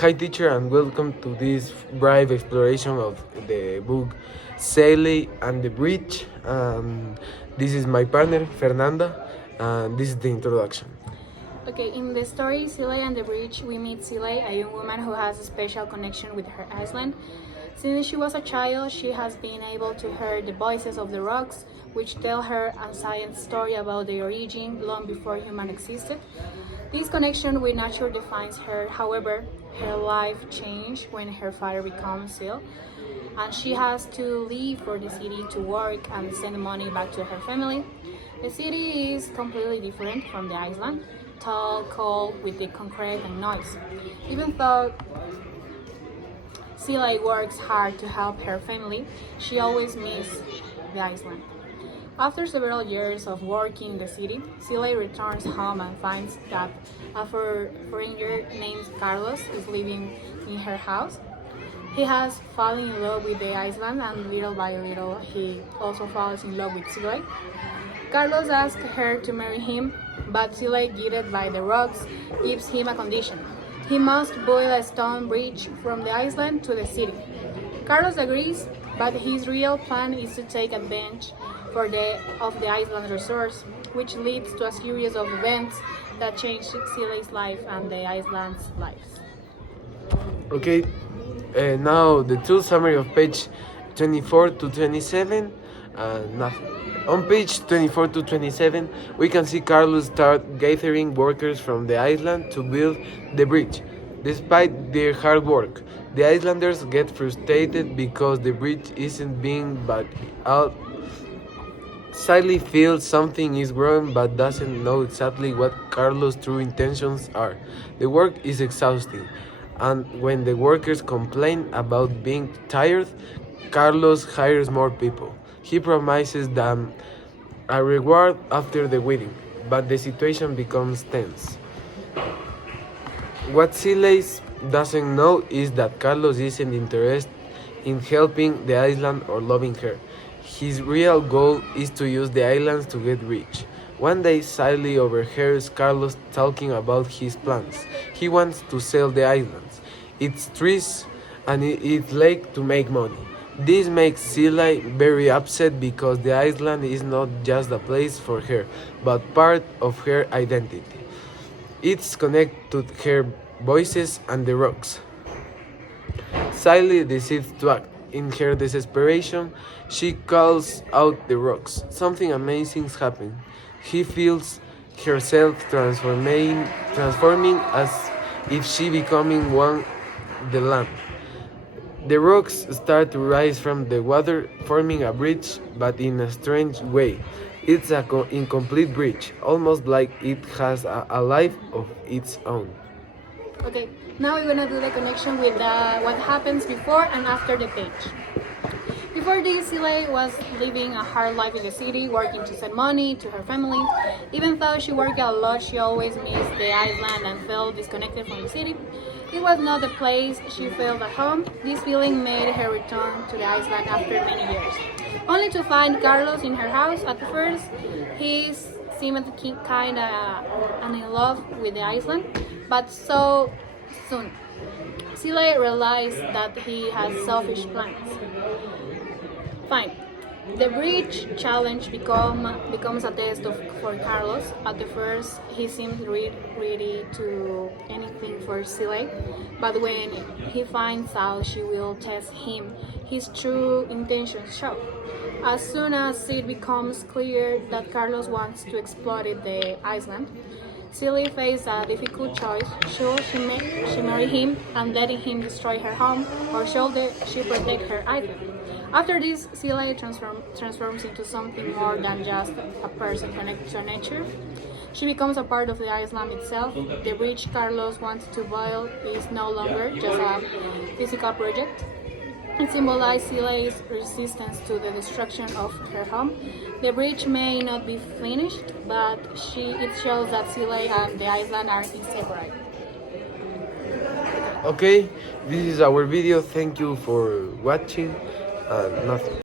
Hi teacher and welcome to this brief exploration of the book Silay and the Bridge. This is my partner Fernanda and this is the introduction. Okay, in the story Silay and the Bridge, we meet Silay, a young woman who has a special connection with her island. Since she was a child, she has been able to hear the voices of the rocks, which tell her a science story about their origin long before human existed. This connection with nature defines her. However, her life changed when her father becomes ill, and she has to leave for the city to work and send money back to her family. The city is completely different from the island, tall, cold, with the concrete and noise. Even though Silay works hard to help her family, she always misses the island. After several years of working in the city, Silay returns home and finds that a foreigner named Carlos is living in her house. He has fallen in love with the island, and little by little he also falls in love with Silay. Carlos asks her to marry him, but Silay, guided by the rocks, gives him a condition. He must build a stone bridge from the island to the city. Carlos agrees, but his real plan is to take advantage of the island resource, which leads to a series of events that change Silay's life and the island's lives. Okay, now the two summary of page 24 to 27. Nothing. On page 24 to 27, we can see Carlos start gathering workers from the island to build the bridge. Despite their hard work, the islanders get frustrated because the bridge isn't being built out. Silay feels something is wrong but doesn't know exactly what Carlos' true intentions are. The work is exhausting, and when the workers complain about being tired, Carlos hires more people. He promises them a reward after the wedding, but the situation becomes tense. What Silay doesn't know is that Carlos isn't interested in helping the island or loving her. His real goal is to use the islands to get rich. One day, Silay overhears Carlos talking about his plans. He wants to sell the islands, its trees, and its lake to make money. This makes Silay very upset because the island is not just a place for her, but part of her identity. It's connected to her voices and the rocks. Silay decides to act. In her desperation, she calls out the rocks. Something amazing happens. He feels herself transforming as if she becoming one the land. The rocks start to rise from the water, forming a bridge, but in a strange way. It's an incomplete bridge, almost like it has a life of its own. Okay, now we're gonna do the connection with what happens before and after the page. Before this, Silay was living a hard life in the city, working to send money to her family. Even though she worked a lot, she always missed the island and felt disconnected from the city. It was not the place she felt at home. This feeling made her return to the island after many years, only to find Carlos in her house. At first, he seemed kinda in love with the island, but so soon, Silay realized that he has selfish plans. Fine. The bridge challenge becomes a test for Carlos. At the first, he seems ready to anything for Silay, but when he finds out she will test him, his true intentions show. As soon as it becomes clear that Carlos wants to exploit the island, Silay faces a difficult choice. Should she marry him and letting him destroy her home, or should she protect her island? After this, Silay transforms into something more than just a person connected to nature. She becomes a part of the island itself. The bridge Carlos wants to build is no longer just a physical project. It symbolizes Silay's resistance to the destruction of her home. The bridge may not be finished, but it shows that Silay and the island are inseparable. Okay, this is our video. Thank you for watching. Nothing.